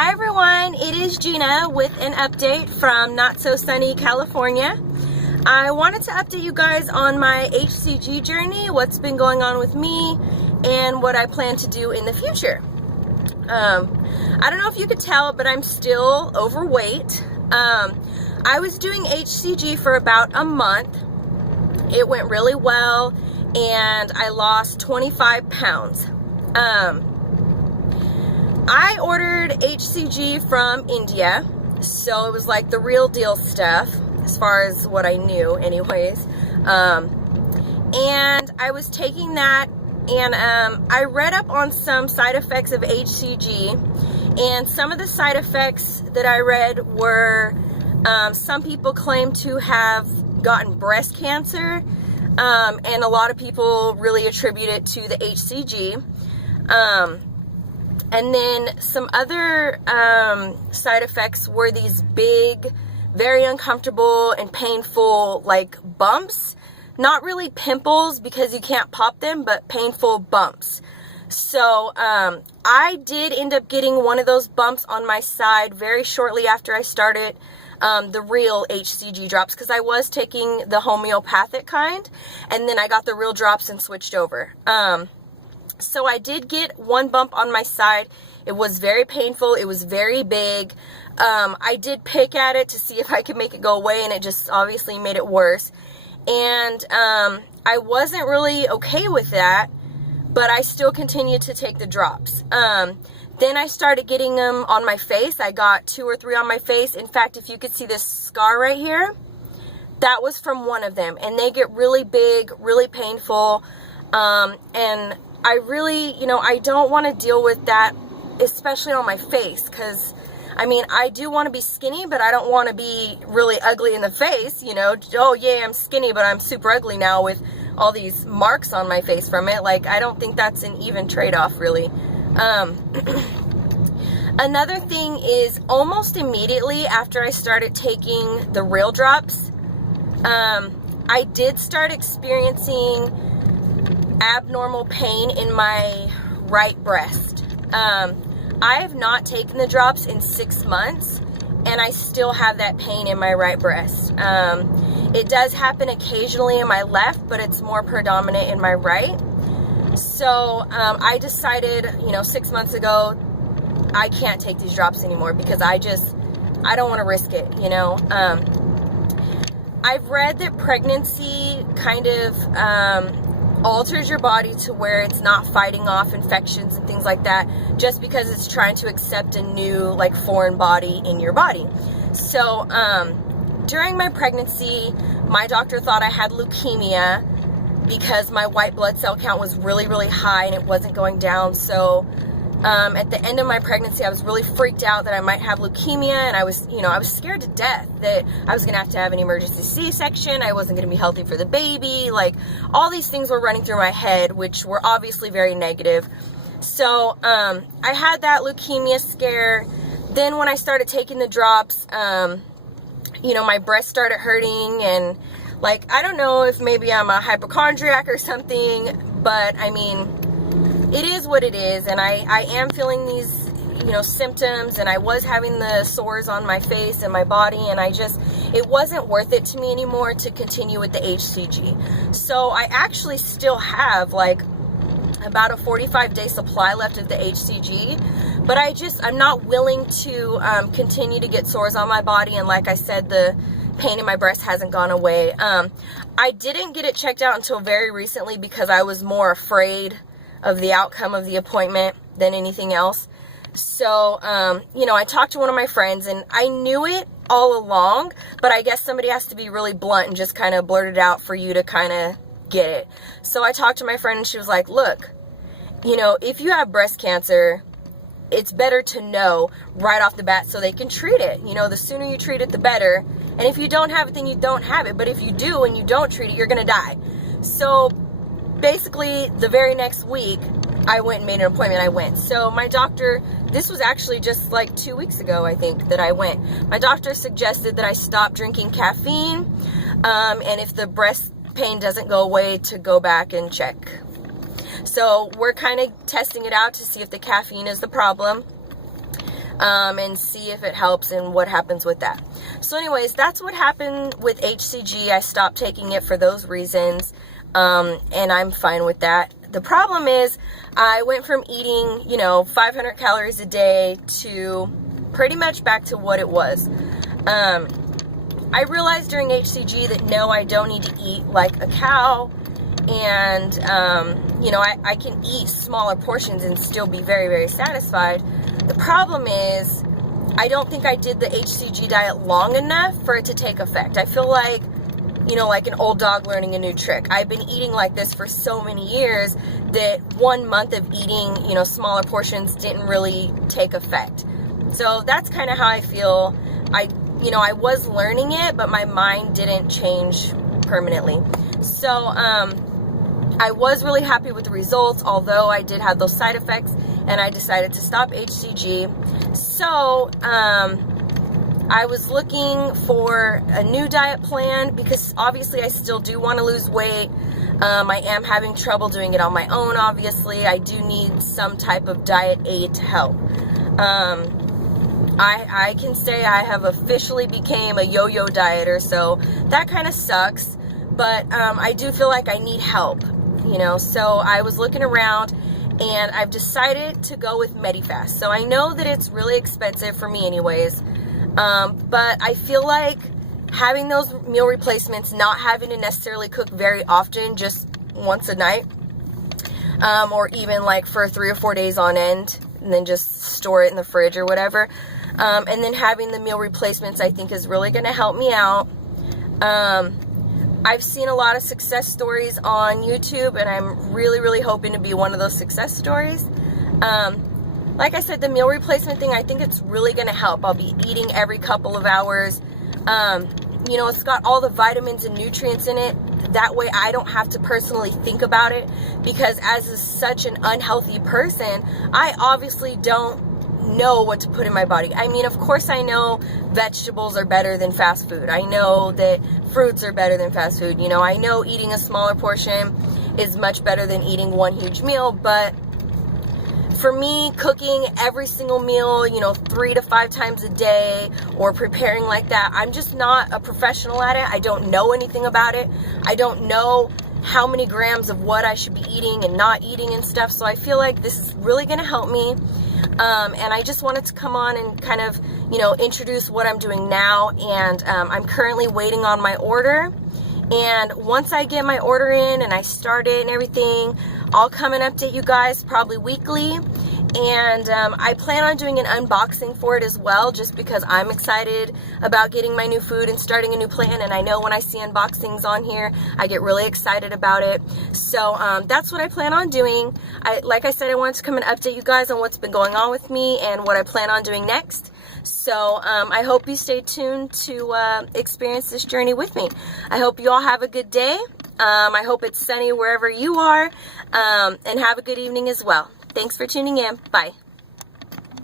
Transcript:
Hi everyone, it is Gina with an update from not so sunny California. I wanted to update you guys on my HCG journey, what's been going on with me, and what I plan to do in the future. I don't know if you could tell, but I'm still overweight. I was doing HCG for about a month. It went really well, and I lost 25 pounds. I ordered HCG from India, so it was like the real deal stuff, as far as what I knew anyways. And I was taking that, and I read up on some side effects of HCG, and some of the side effects that I read were, some people claim to have gotten breast cancer, and a lot of people really attribute it to the HCG. And then some other side effects were these big, very uncomfortable and painful, like, bumps. Not really pimples because you can't pop them, but painful bumps. So I did end up getting one of those bumps on my side very shortly after I started the real HCG drops, because I was taking the homeopathic kind, and then I got the real drops and switched over. So I did get one bump on my side. It was very painful. It was very big. I did pick at it to see if I could make it go away, and it just obviously made it worse. And I wasn't really okay with that, but I still continued to take the drops. Then I started getting them on my face. I got 2 or 3 on my face. In fact, if you could see this scar right here, that was from one of them. And they get really big, really painful. And I really, I don't want to deal with that, especially on my face, because, I mean, I do want to be skinny, but I don't want to be really ugly in the face, oh yeah, I'm skinny, but I'm super ugly now with all these marks on my face from it. Like, I don't think that's an even trade-off, really. Another thing is, almost immediately after I started taking the real drops, I did start experiencing abnormal pain in my right breast. I have not taken the drops in 6 months, and I still have that pain in my right breast. It does happen occasionally in my left, but it's more predominant in my right. So I decided, 6 months ago, I can't take these drops anymore, because I don't want to risk it, I've read that pregnancy kind of alters your body to where it's not fighting off infections and things like that, just because it's trying to accept a new, like, foreign body in your body. So during my pregnancy, my doctor thought I had leukemia because my white blood cell count was really, really high and it wasn't going down. So at the end of my pregnancy, I was really freaked out that I might have leukemia, and I was scared to death that I was gonna have to have an emergency C-section. I wasn't gonna be healthy for the baby. Like, all these things were running through my head, which were obviously very negative. So I had that leukemia scare. Then when I started taking the drops, my breast started hurting, and, like, I don't know if maybe I'm a hypochondriac or something, but I mean, it is what it is, and I am feeling these, symptoms, and I was having the sores on my face and my body, and it wasn't worth it to me anymore to continue with the HCG. So I actually still have, like, about a 45-day supply left of the HCG, but I'm not willing to continue to get sores on my body, and like I said, the pain in my breast hasn't gone away. I didn't get it checked out until very recently because I was more afraid of the outcome of the appointment than anything else. So, I talked to one of my friends, and I knew it all along, but I guess somebody has to be really blunt and just kind of blurt it out for you to kind of get it. So I talked to my friend, and she was like, look, if you have breast cancer, it's better to know right off the bat so they can treat it. The sooner you treat it, the better. And if you don't have it, then you don't have it. But if you do and you don't treat it, you're going to die. So basically, the very next week, I went and made an appointment. I went. So my doctor, this was actually just like 2 weeks ago, I think, that I went. My doctor suggested that I stop drinking caffeine, and if the breast pain doesn't go away, to go back and check. So we're kind of testing it out to see if the caffeine is the problem. and see if it helps and what happens with that. So anyways, that's what happened with HCG. I stopped taking it for those reasons, and I'm fine with that. The problem is I went from eating, 500 calories a day to pretty much back to what it was. I realized during HCG that no, I don't need to eat like a cow, and I can eat smaller portions and still be very, very satisfied. The problem is I don't think I did the HCG diet long enough for it to take effect. I feel like, like an old dog learning a new trick. I've been eating like this for so many years that 1 month of eating, smaller portions didn't really take effect. So that's kind of how I feel. I was learning it, but my mind didn't change permanently. So, I was really happy with the results, although I did have those side effects, and I decided to stop HCG. So, I was looking for a new diet plan because obviously I still do want to lose weight. I am having trouble doing it on my own, obviously. I do need some type of diet aid to help. I can say I have officially became a yo-yo dieter, so that kind of sucks, but I do feel like I need help, so I was looking around, and I've decided to go with Medifast. So I know that it's really expensive for me anyways, but I feel like having those meal replacements, not having to necessarily cook very often, just once a night, or even like for 3 or 4 days on end, and then just store it in the fridge or whatever, and then having the meal replacements, I think is really going to help me out. I've seen a lot of success stories on YouTube, and I'm really, really hoping to be one of those success stories. Like I said, the meal replacement thing, I think it's really going to help. I'll be eating every couple of hours. It's got all the vitamins and nutrients in it. That way I don't have to personally think about it, because as such an unhealthy person, I obviously don't know what to put in my body. I mean, of course I know vegetables are better than fast food. I know that fruits are better than fast food. I know eating a smaller portion is much better than eating one huge meal, but for me, cooking every single meal, 3 to 5 times a day, or preparing like that, I'm just not a professional at it. I don't know anything about it. I don't know how many grams of what I should be eating and not eating and stuff. So I feel like this is really going to help me. And I just wanted to come on and kind of, introduce what I'm doing now. And I'm currently waiting on my order. And once I get my order in and I start it and everything, I'll come and update you guys probably weekly. And I plan on doing an unboxing for it as well, just because I'm excited about getting my new food and starting a new plan. And I know when I see unboxings on here, I get really excited about it. So that's what I plan on doing. Like I said, I wanted to come and update you guys on what's been going on with me and what I plan on doing next. So I hope you stay tuned to experience this journey with me. I hope you all have a good day. I hope it's sunny wherever you are, and have a good evening as well. Thanks for tuning in. Bye.